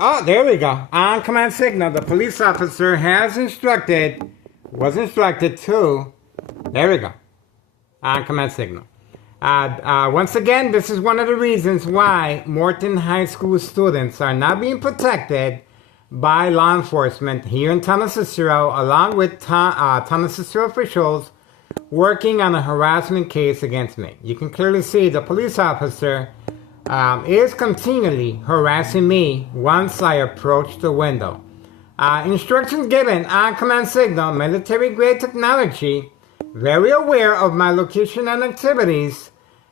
Oh, there we go. On command signal, the police officer was instructed to, there we go. On command signal. Once again, this is one of the reasons why Morton High School students are not being protected by law enforcement here in Town of Cicero, along with Town of Cicero officials working on a harassment case against me. You can clearly see the police officer is continually harassing me once I approach the window. Instructions given on command signal, military grade technology, very aware of my location and activities,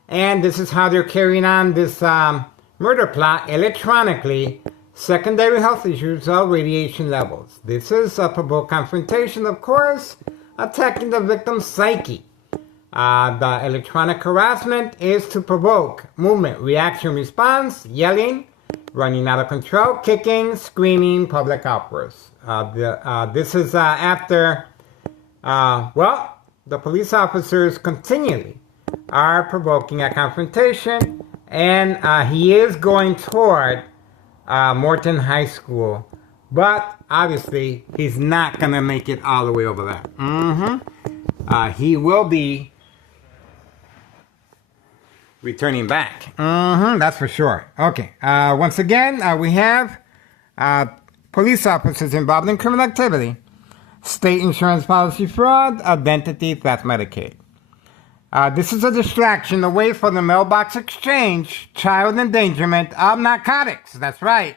and this is how they're carrying on this murder plot electronically. Secondary health issues of radiation levels. This is a provoked confrontation, of course, attacking the victim's psyche. The electronic harassment is to provoke movement, reaction, response, yelling, running out of control, kicking, screaming, public outbursts. This is after, the police officers continually are provoking a confrontation, and he is going toward Morton High School, but obviously he's not going to make it all the way over there. He will be returning back. That's for sure. Okay. Once again, we have police officers involved in criminal activity, state insurance policy fraud, identity theft, Medicaid. This is a distraction away from the mailbox exchange, child endangerment of narcotics. That's right.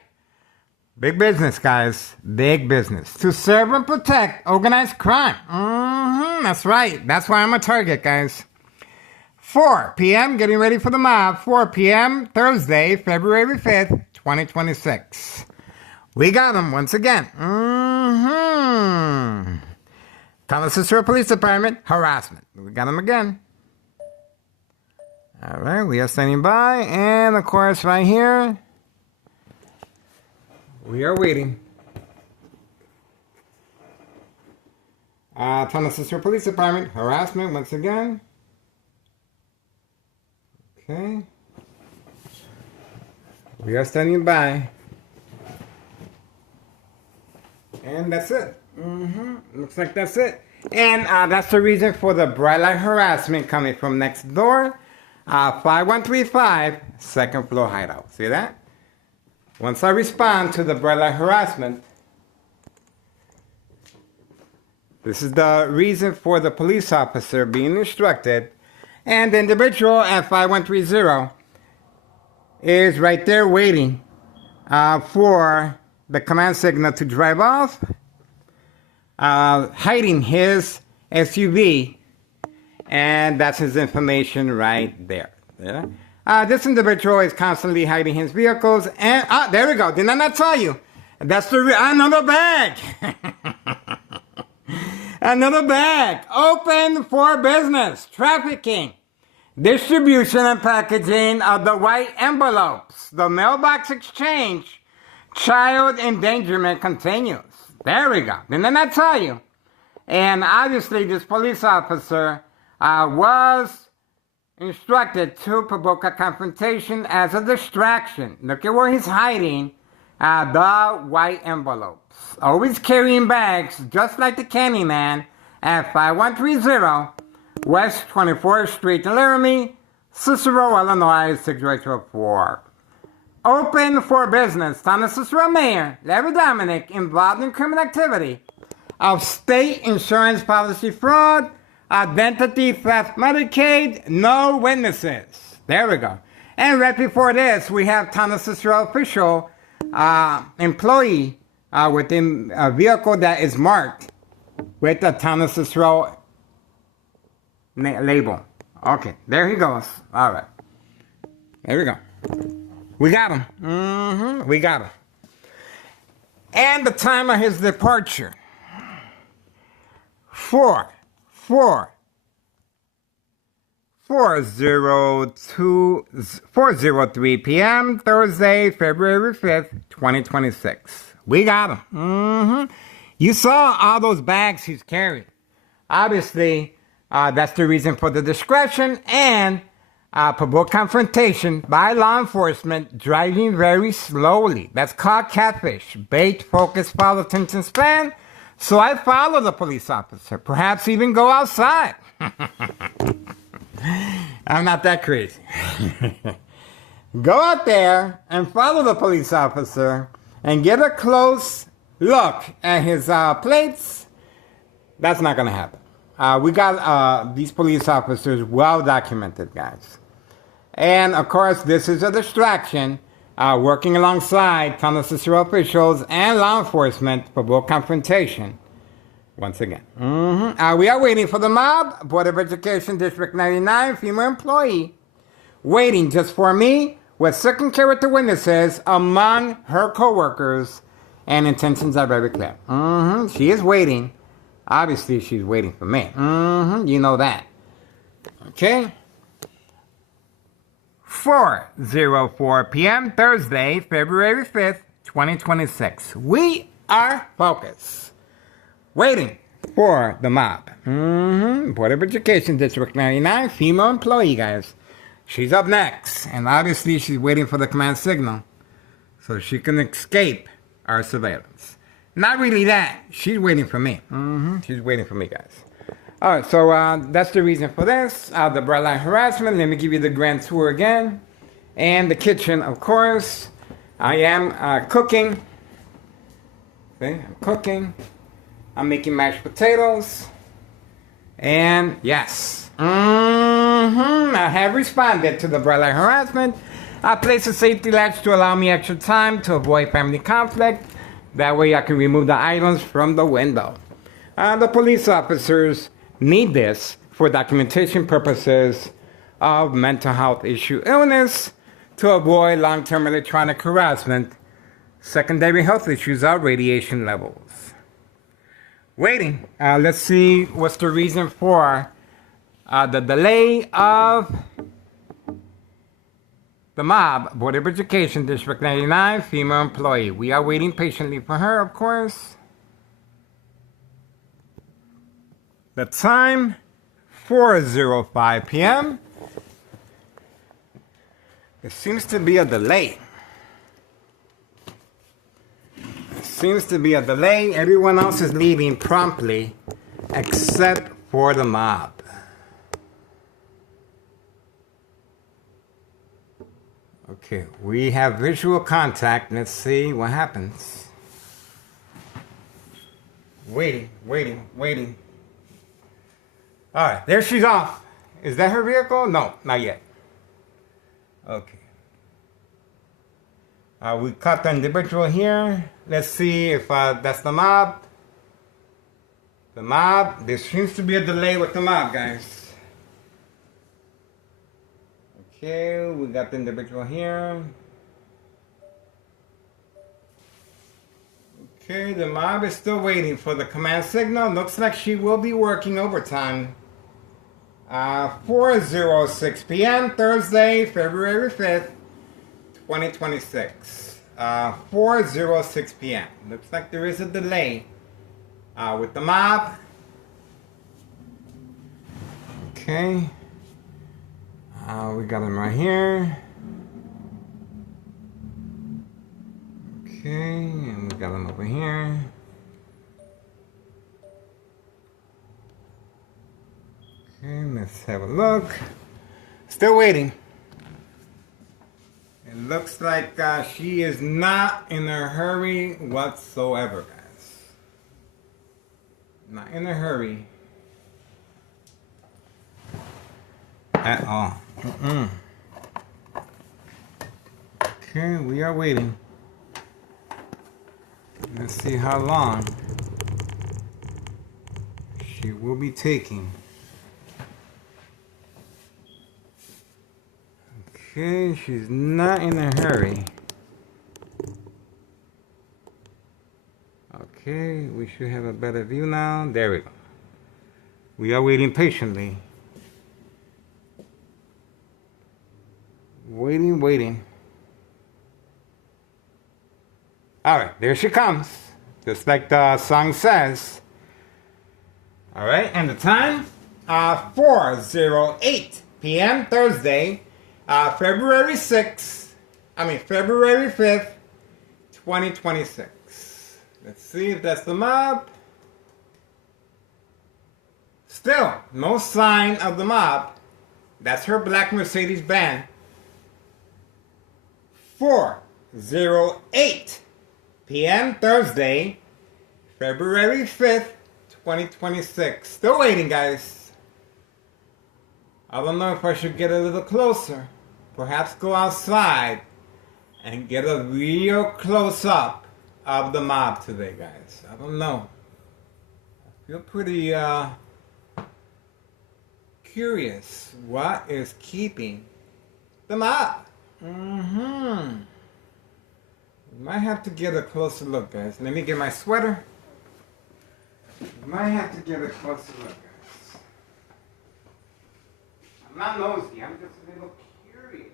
Big business, guys. Big business. To serve and protect organized crime. That's right. That's why I'm a target, guys. 4 p.m., getting ready for the mob. 4 p.m., Thursday, February 5th, 2026. We got him once again. Town of Cicero Police Department, harassment. We got him again. All right, we are standing by. And, of course, right here, we are waiting. Town of Cicero Police Department, harassment once again. Okay. We are standing by. And that's it. Looks like that's it. And that's the reason for the bright light harassment coming from next door. 5135 second floor hideout. See that? Once I respond to the bright light harassment, this is the reason for the police officer being instructed. And the individual at 5130 is right there waiting for the command signal to drive off, hiding his SUV, and that's his information right there. Yeah? This individual is constantly hiding his vehicles, and there we go. Did I not tell you? That's the another bag. Another bag open for business, trafficking, distribution and packaging of the white envelopes. The mailbox exchange, child endangerment continues. There we go. Didn't I tell you? And obviously this police officer was instructed to provoke a confrontation as a distraction. Look at where he's hiding the white envelopes. Always carrying bags, just like the Candyman, at 5130 West 24th Street in Laramie, Cicero, Illinois, 60804. Open for business. Town of Cicero Mayor Larry Dominic involved in criminal activity of state insurance policy fraud, identity theft, Medicaid, no witnesses. There we go. And right before this, we have Town of Cicero official employee within a vehicle that is marked with the Town of Cicero label. Okay, there he goes. All right. There we go. We got him. We got him. And the time of his departure. 4:03 p.m. Thursday, February 5th, 2026. We got him. You saw all those bags he's carrying. Obviously, that's the reason for the discretion, and Provoked confrontation by law enforcement driving very slowly. That's called catfish. Bait, focus, follow, attention span. So I follow the police officer. Perhaps even go outside. I'm not that crazy. Go out there and follow the police officer and get a close look at his plates. That's not going to happen. We got these police officers well documented, guys. And of course, this is a distraction, working alongside county officials and law enforcement for both confrontation. Once again. We are waiting for the mob. Board of Education District 99, female employee, waiting just for me with second character witnesses among her co-workers, and intentions are very clear. She is waiting. Obviously, she's waiting for me. You know that. Okay. 4:04 p.m. Thursday, February 5th, 2026. We are focused. Waiting for the mob. Board of Education District 99, female employee, guys. She's up next. And obviously, she's waiting for the command signal so she can escape our surveillance. Not really that. She's waiting for me. She's waiting for me, guys. All right, so that's the reason for this. The bright light harassment. Let me give you the grand tour again. And the kitchen, of course. I am cooking. Okay, I'm cooking. I'm making mashed potatoes. And yes. I have responded to the bright light harassment. I placed a safety latch to allow me extra time to avoid family conflict. That way I can remove the items from the window. The police officers need this for documentation purposes of mental health issue illness to avoid long-term electronic harassment, secondary health issues of radiation levels. Waiting. Let's see what's the reason for the delay of the mob. Board of Education District 99, female employee. We are waiting patiently for her, of course. The time, 4:05 p.m. There seems to be a delay. Everyone else is leaving promptly except for the mob. Okay, we have visual contact. Let's see what happens. Waiting. All right, there she's off. Is that her vehicle? No, not yet. Okay. We caught the individual here. Let's see if that's the mob. The mob. There seems to be a delay with the mob, guys. Okay, we got the individual here. Okay, the mob is still waiting for the command signal. Looks like she will be working overtime. 4:06 p.m. Thursday, February 5th, 2026. 4:06 p.m. Looks like there is a delay with the mob. Okay. We got him right here. Okay, and we got him over here. Okay, let's have a look. Still waiting. It looks like she is not in a hurry whatsoever, guys. Not in a hurry at all. Okay, we are waiting. Let's see how long she will be taking. Okay, she's not in a hurry. Okay, we should have a better view now. There we go. We are waiting patiently. Waiting. All right, there she comes. Just like the song says. All right, and the time? 4:08 p.m. Thursday, February 6th, February 5th, 2026. Let's see if that's the mob. Still, no sign of the mob. That's her black Mercedes-Benz. 4:08 p.m. Thursday, February 5th, 2026. Still waiting, guys. I don't know if I should get a little closer. Perhaps go outside and get a real close-up of the mob today, guys. I don't know. I feel pretty curious. What is keeping the mob? We might have to get a closer look, guys. Let me get my sweater. We might have to get a closer look, guys. I'm not nosy. I'm just a little curious.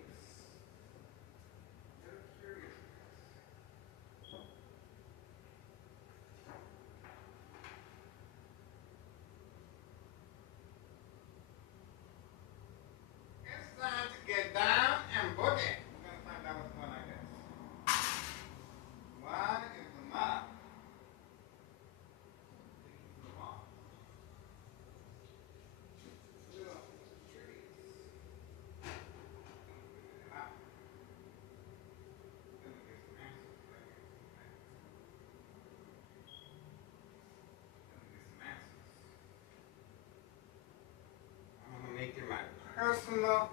It's time to get down and boogie. We're going to find out what's going on, guys. Why is the mob? Personal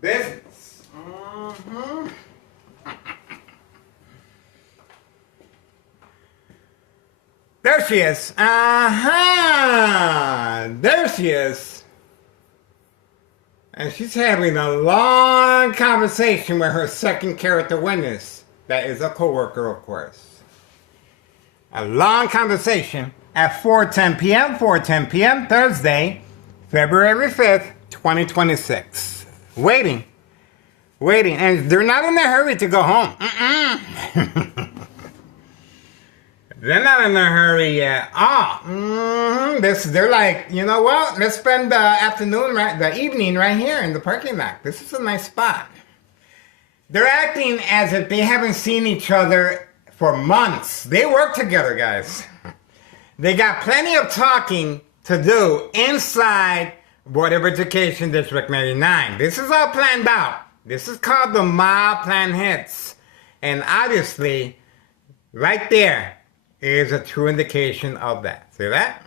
business. There she is. There she is. And she's having a long conversation with her second character witness. That is a coworker, of course. A long conversation at 4:10 p.m. 4:10 p.m. Thursday, February 5th, 2026. Waiting. And they're not in a hurry to go home. They're not in a hurry at all. They're like, you know what? Let's spend the evening right here in the parking lot. This is a nice spot. They're acting as if they haven't seen each other for months. They work together, guys. They got plenty of talking to do inside Board of Education District 99. This is all planned out. This is called the mob plan hits. And obviously, right there is a true indication of that. See that?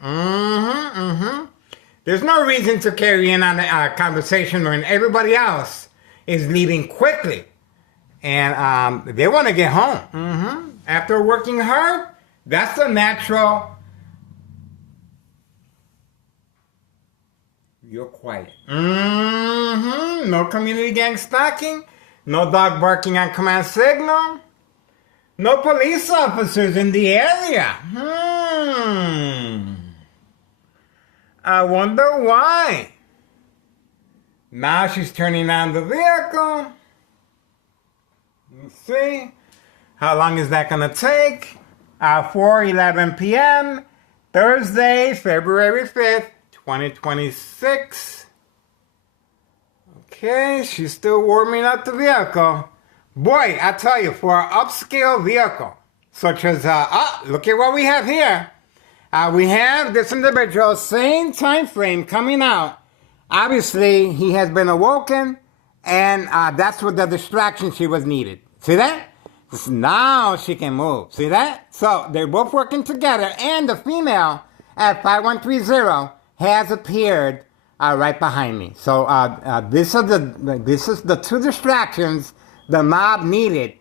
There's no reason to carry on a conversation when everybody else is leaving quickly. And they want to get home. After working hard, that's the natural. You're quiet. No community gang stalking. No dog barking on command signal. No police officers in the area. I wonder why. Now she's turning on the vehicle. Let's see. How long is that going to take? 4:11 p.m. Thursday, February 5th. 2026. Okay, she's still warming up the vehicle. Boy, I tell you, for an upscale vehicle, such as, look at what we have here. We have this individual, same time frame coming out. Obviously, he has been awoken, and that's what the distraction she was needed. See that? Now she can move. See that? So they're both working together, and the female at 5130 has appeared right behind me. So this is the two distractions the mob needed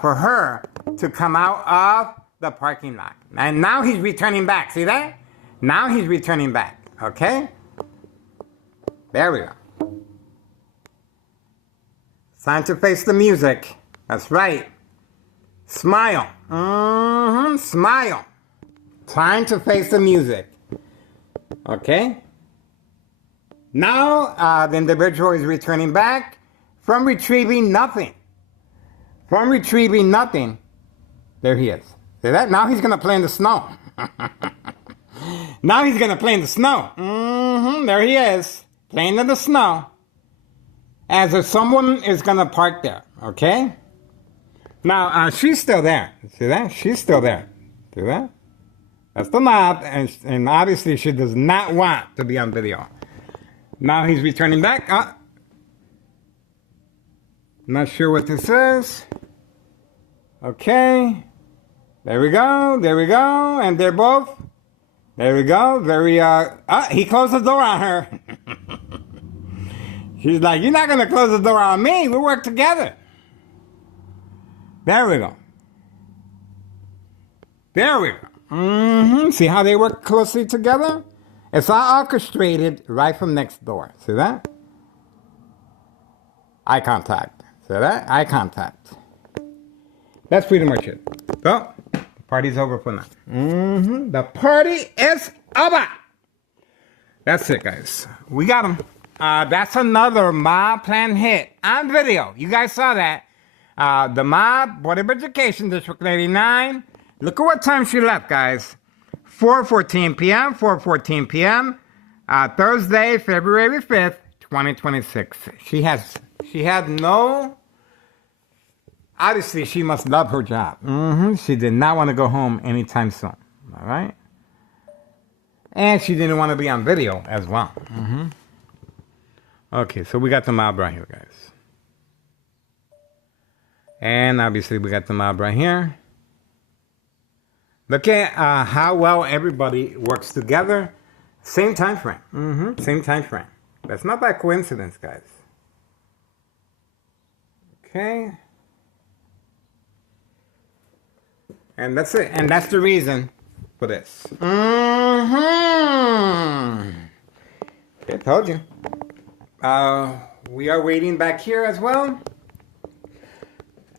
for her to come out of the parking lot. And now he's returning back. See that? Now he's returning back. Okay? There we go. It's time to face the music. That's right. Smile. Smile. Time to face the music. Okay? Now, the individual is returning back from retrieving nothing. There he is. See that? Now he's going to play in the snow. Now he's going to play in the snow. There he is. Playing in the snow. as if someone is going to park there, okay? Now, she's still there. See that? She's still there. See that? That's the mob, and obviously she does not want to be on video. Now he's returning back. Not sure what this is. Okay. There we go. There we go. And they're both. There we go. Very, he closed the door on her. She's like, you're not going to close the door on me. We'll work together. There we go. There we go. See how they work closely together? It's all orchestrated right from next door. See that? Eye contact. See that? Eye contact. That's pretty much it. So, the party's over for now. The party is over. That's it, guys. We got them. That's another mob plan hit on video. You guys saw that. The mob, Board of Education, District 89. Look at what time she left, guys. 4:14 p.m., 4:14 p.m., Thursday, February 5th, 2026. She had no, obviously she must love her job. She did not want to go home anytime soon, all right? And she didn't want to be on video as well. Okay, so we got the mob right here, guys. And obviously we got the mob right here. Look at how well everybody works together. Same time frame. Same time frame. That's not by coincidence, guys. Okay. And that's it. And that's the reason for this. I told you. We are waiting back here as well.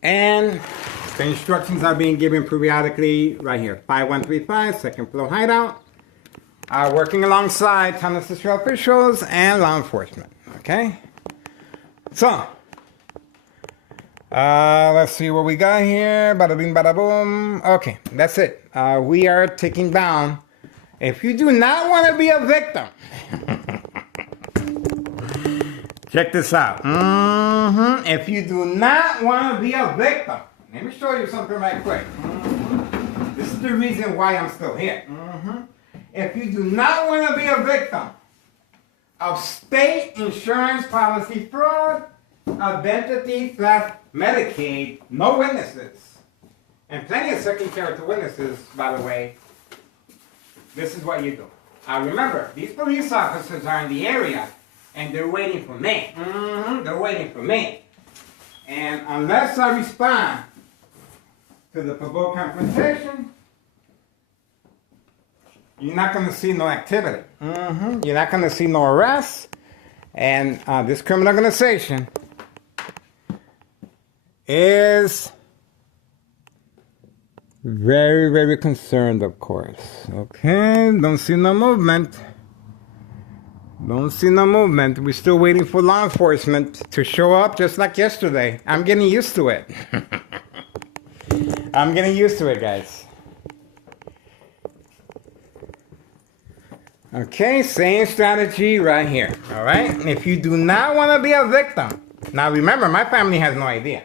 And the instructions are being given periodically right here. 5135, second floor hideout. Working alongside Town of Cicero officials and law enforcement. Okay? So, let's see what we got here. Bada bing, bada boom. Okay, that's it. We are taking down. If you do not want to be a victim, check this out. If you do not want to be a victim, let me show you something right quick. This is the reason why I'm still here. If you do not want to be a victim of state insurance policy fraud, identity theft, Medicaid, no witnesses, and plenty of second character witnesses, by the way, this is what you do. Remember, these police officers are in the area, and they're waiting for me. They're waiting for me. And unless I respond to the provoked confrontation, you're not going to see no activity. You're not going to see no arrests. And this criminal organization is very, very concerned, of course. Okay, don't see no movement. Don't see no movement. We're still waiting for law enforcement to show up just like yesterday. I'm getting used to it. I'm getting used to it, guys. Okay, same strategy right here. All right? If you do not want to be a victim, now remember, my family has no idea.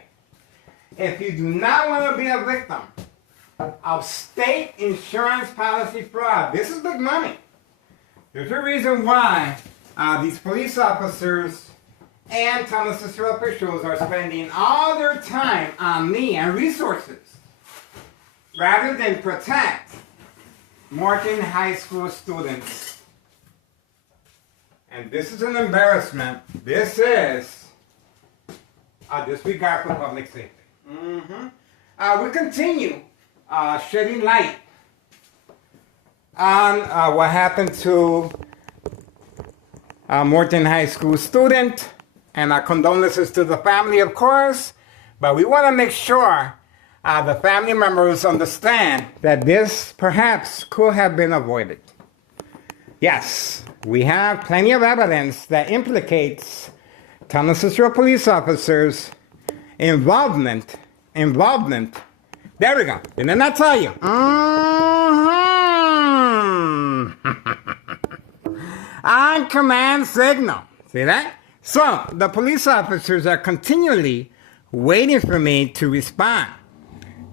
If you do not want to be a victim of state insurance policy fraud, this is big money. There's a reason why these police officers and Town of Cicero officials are spending all their time on me and resources rather than protect Morton High School students. And this is an embarrassment. This is a disregard for public safety. We continue shedding light on what happened to Morton High School student, and our condolences to the family, of course, but we want to make sure the family members understand that this perhaps could have been avoided. Yes, we have plenty of evidence that implicates Town of Cicero police officers' involvement. There we go. Didn't I tell you? On command signal. See that? So, the police officers are continually waiting for me to respond.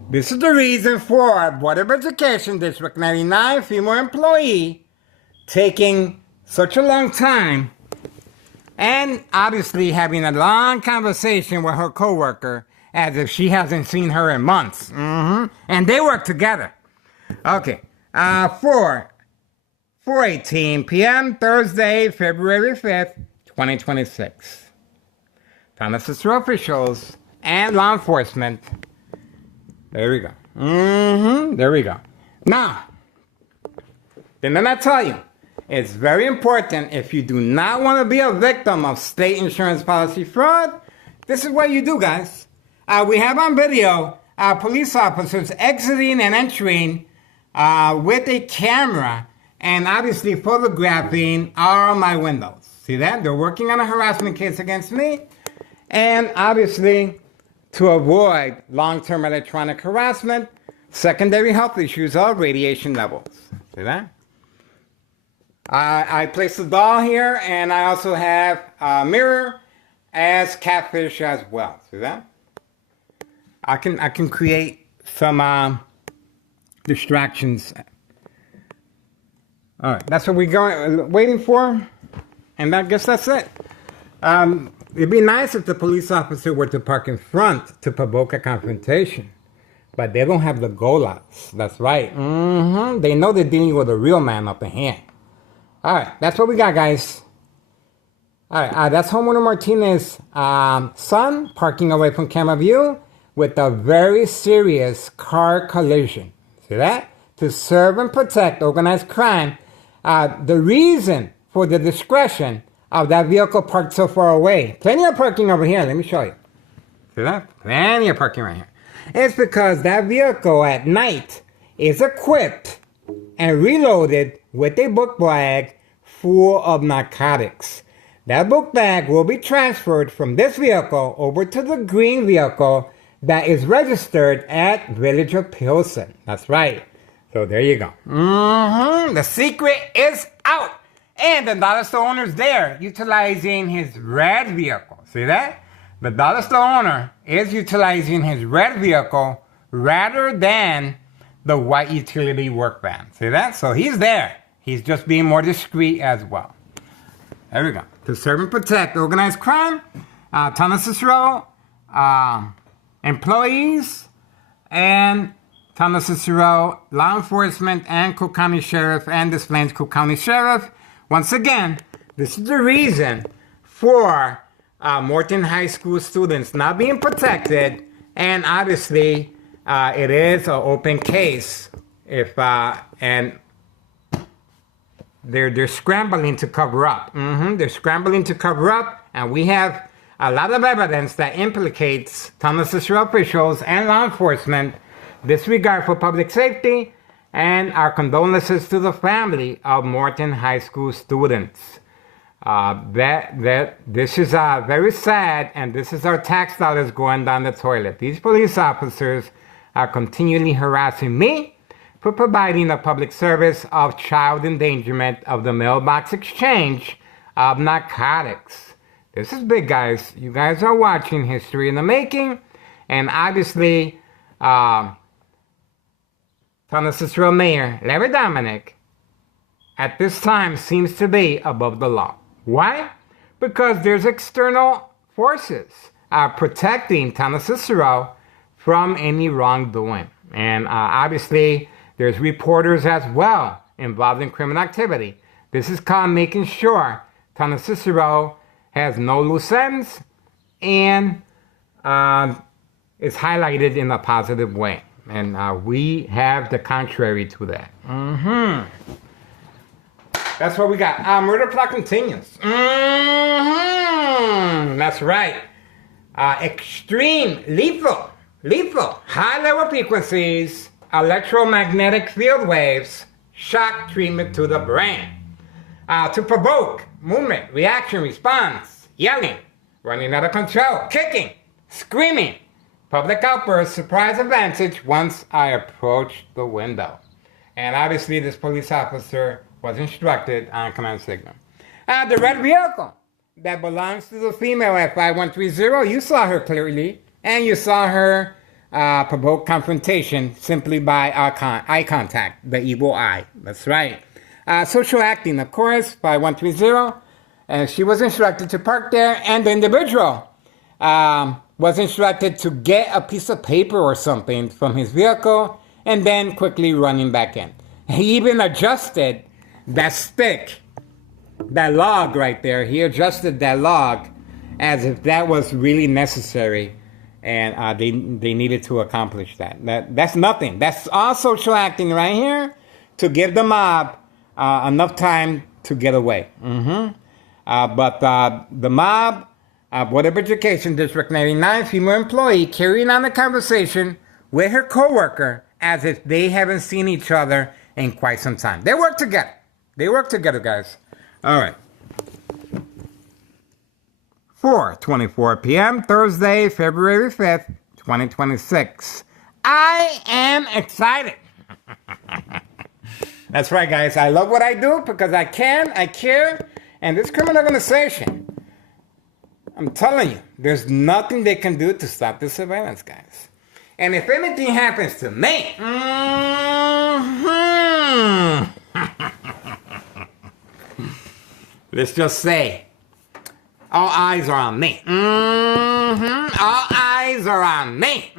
This is the reason for Board of Education District 99 female employee taking such a long time and obviously having a long conversation with her coworker as if she hasn't seen her in months. And they work together. Okay. 4:18 p.m. Thursday, February 5th, 2026. Thomas Cicero officials and law enforcement. There we go. There we go. Now, didn't I tell you? It's very important if you do not want to be a victim of state insurance policy fraud. This is what you do, guys. We have on video police officers exiting and entering with a camera and obviously photographing all my windows. See that? They're working on a harassment case against me. And obviously, to avoid long-term electronic harassment, secondary health issues or radiation levels. See that? I placed a doll here, and I also have a mirror as catfish as well. See that? I can create some distractions. All right, that's what we're waiting for, and I guess that's it. It'd be nice if the police officer were to park in front to provoke a confrontation, but they don't have the golas. That's right. They know they're dealing with a real man up ahead. All right, that's what we got, guys. All right, that's homeowner Martinez's son parking away from camera view with a very serious car collision. See that? To serve and protect organized crime. The reason for the discretion of that vehicle parked so far away. Plenty of parking over here. Let me show you. See that? Plenty of parking right here. It's because that vehicle at night is equipped and reloaded with a book bag full of narcotics. That book bag will be transferred from this vehicle over to the green vehicle that is registered at Village of Pilsen. That's right. So there you go. The secret is out. And the dollar store owner's there utilizing his red vehicle. See that? The dollar store owner is utilizing his red vehicle rather than the white utility work van. See that? So he's there. He's just being more discreet as well. There we go. To serve and protect organized crime, Thomas Cicero employees and Thomas Cicero law enforcement and Cook County Sheriff and Des Plaines Cook County Sheriff. Once again, this is the reason for Morton High School students not being protected, and obviously it is an open case. And they're scrambling to cover up. They're scrambling to cover up, and we have a lot of evidence that implicates Thomas Cicero officials and law enforcement, disregard for public safety, and our condolences to the family of Morton High School students. This is very sad, and this is our tax dollars going down the toilet. These police officers are continually harassing me for providing a public service of child endangerment of the mailbox exchange of narcotics. This is big, guys. You guys are watching History in the Making, and obviously, Thomas Cicero Mayor Larry Dominic at this time seems to be above the law. Why? Because there's external forces protecting Thomas Cicero from any wrongdoing. And obviously, there's reporters as well involved in criminal activity. This is called making sure Thomas Cicero has no loose ends and is highlighted in a positive way. And we have the contrary to that. That's what we got. Murder plot continues. That's right. Extreme, lethal, high-level frequencies, electromagnetic field waves, shock treatment to the brain. To provoke movement, reaction, response, yelling, running out of control, kicking, screaming, public outburst, surprise advantage once I approached the window. And obviously this police officer was instructed on command signal. The red vehicle that belongs to the female at 5130. You saw her clearly, and you saw her provoke confrontation simply by eye contact, the evil eye. That's right. Social acting, of course, 5130. And she was instructed to park there, and the individual was instructed to get a piece of paper or something from his vehicle and then quickly running back in. He even adjusted that stick, that log right there. He adjusted that log as if that was really necessary, and they needed to accomplish that. That's nothing. That's all social acting right here to give the mob enough time to get away. But the mob, Board of Education District 99 female employee carrying on a conversation with her coworker as if they haven't seen each other in quite some time. They work together. They work together, guys. All right. 4:24 p.m. Thursday, February 5th, 2026. I am excited. That's right, guys. I love what I do because I care. And this criminal organization, I'm telling you, there's nothing they can do to stop this surveillance, guys. And if anything happens to me, let's just say, all eyes are on me. All eyes are on me.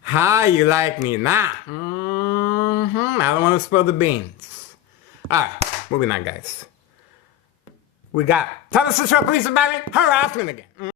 How you like me now? I don't want to spill the beans. Alright, moving on, guys. We got Tennessee Police Department harassment again.